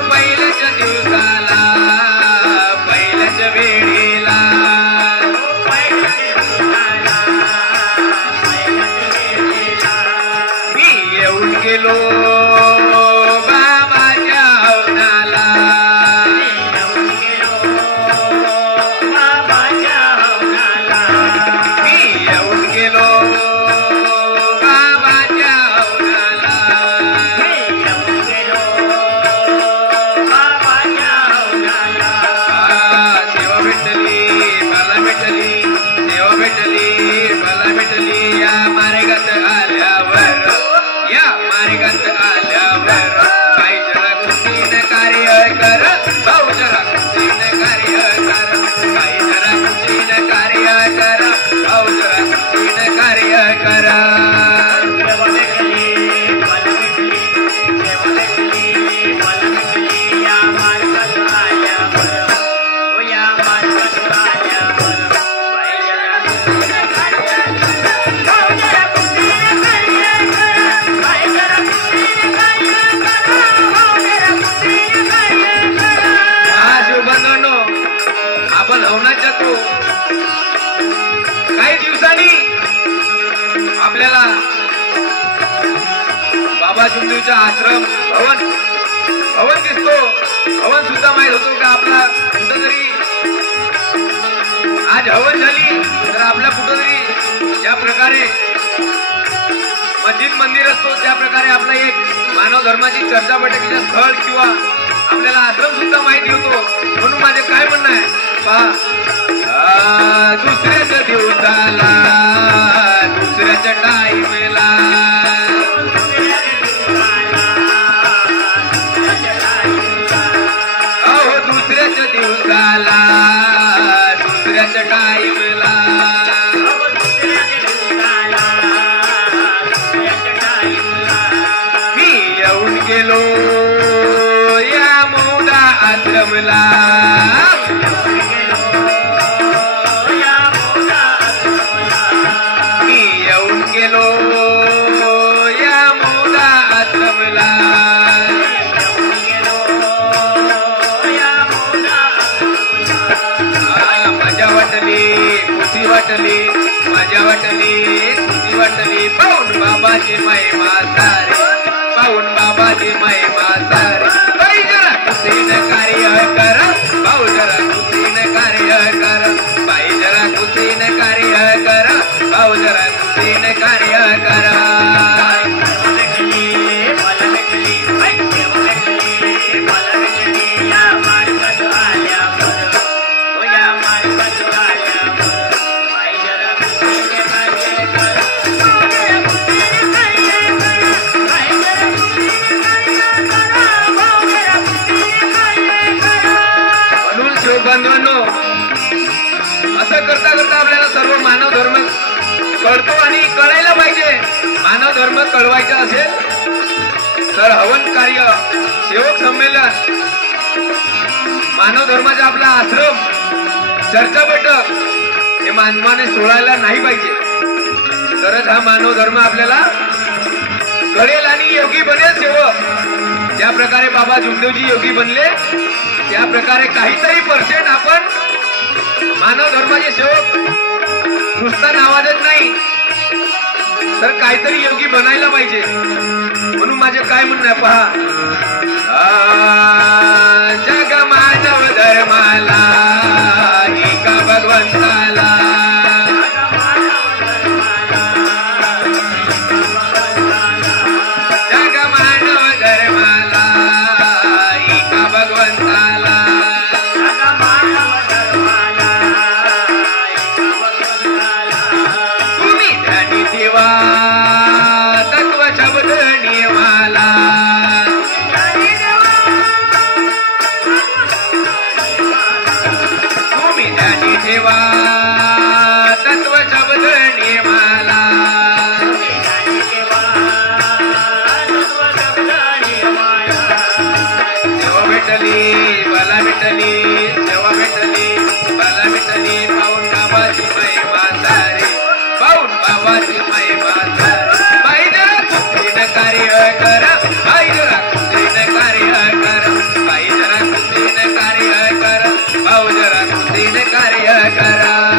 पहिल्याच दिवसाला पहिल्याच वेळी भवनात जातो. काही दिवसांनी आपल्याला बाबा जुमदेवचा आश्रम भवन दिसतो. भवन सुद्धा माहित होतो का आपला कुठंतरी आज हवन झाली तर आपला कुठंतरी ज्या प्रकारे मस्जिद मंदिर असतो त्या प्रकारे आपला एक मानव धर्माची चर्चा बैठकीचा स्थळ किंवा आपल्याला आश्रम सुद्धा माहिती होतो. म्हणून माझे काय म्हणणं आहे पहा, दुसऱ्याच्या दिवसाला दुसऱ्याच्या टाईमेला अहो दुसऱ्याच्या दिवसाला दुसऱ्याच्या टाईमेला मी येऊन गेलो या मौदा आश्रमला. मी येऊन गेलो या मौदा आश्रमला. मजा वाटली खुशी वाटली मजा वाटली खुशी वाटली पाहून बाबाची महिमा सारे पाहून बाबाची महिमा सारे. बाई जरा खुशीने कार्य कर भाऊ जरा खुशीने कार्य कर बाई जरा खुशीने कार्य कर भाऊ जरा खुशीने कार्य कर. बंधवांनो असं करता करता आपल्याला सर्व मानव धर्म कळतो आणि कळायला पाहिजे. मानव धर्म कळवायचा असेल तर हवन कार्य सेवक संमेलन मानव धर्माचा आपला आश्रम चर्चा बैठक हे मानवाने सोडायला नाही पाहिजे. तरच हा मानव धर्म आपल्याला कळेल आणि योगी बनेल. सेवक ज्या प्रकारे बाबा जुमदेवजी योगी बनले त्या प्रकारे काहीतरी पर्सेंट आपण मानव धर्माचे सेवक नुसता नावाजत नाही तर काहीतरी योगी बनायला पाहिजे. म्हणून माझे काय म्हणणं आहे पहा, जग मानव धर्माला एका भगवंताला जग मानव धर्माला एका भगवंताला तुम्ही ध्यानी ठेवा तत्व शब्द नियमाला. तुम्ही ध्यानी ठेवा तत्व शब्द नियमाला. सेवा भेटली मला भेटली सेवा भेटली मला भेटली पाहून बाबाची महिमा सारे पाहून बाबाची महिमा सारे. बाई जरा खुशीने कार्य कर बाई जरा खुशीने कार्य कर बाई जरा खुशीने कार्य कर भाऊ जरा खुशीने कार्य करा.